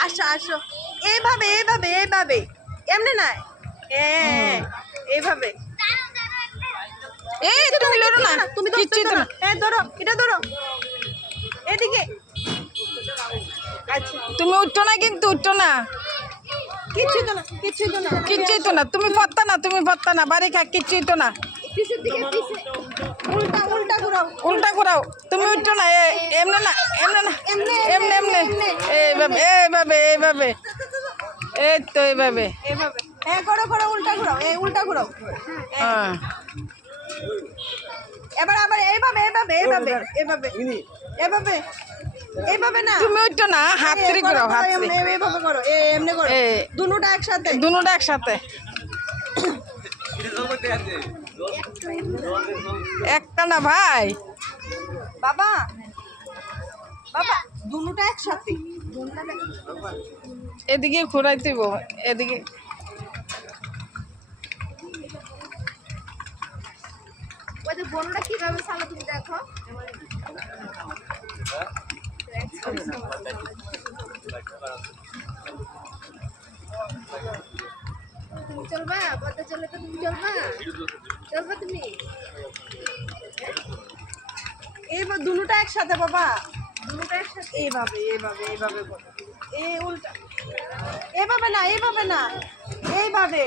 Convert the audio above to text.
আসো আসো। এইভাবে এইভাবে এইভাবে এমনি না হ্যাঁ এইভাবে এই তুমি লড়ো না। তুমি কিচ্ছু না ধরো। এটা ধরো। এদিকে। আচ্ছা। তুমি না কিন্তু উঠো না। কিছুই তো না কিছুই তো না। কিচ্ছুই তো না। তুমি পত্তা না তুমি পত্তা না। বাড়ি খা কিচ্ছুই তো না। পিছের দিকে পিছে উল্টা উল্টা ঘুরাও। উল্টা ঘোরাও। তুমি উঠো না এ- এমনে না এমনে না এমনে, এমনে। এমনে। এইভাবে এইভাবে এইভাবে এই তো এইভাবে হ্যাঁ করো করো উল্টা ঘুরাও এই উল্টা ঘুরাও। হ্যাঁ। এবার আবার এইভাবে এইভাবে এইভাবে এইভাবে এইভাবে এইভাবে না। তুমি না হাত এই করো, ঘোরাও করো, হাত এইভাবে করো এই এমনি করো। দুটোটা একসাথে। একসাথে। একটা না ভাই? বাবা বাবা। দুটোটা একসাথে। এদিকে ঘুরাই দিব এদিকে। যে বনটা কীভাবে চালো তুমি দেখো? তুমি চলবা? চলে তো তুমি চলবা? চলবা তুমি? এইবার দুটোটা একসাথে বাবা। এইভাবে এইভাবে এইভাবে এই উল্টা। এইভাবে না এইভাবে না এইভাবে।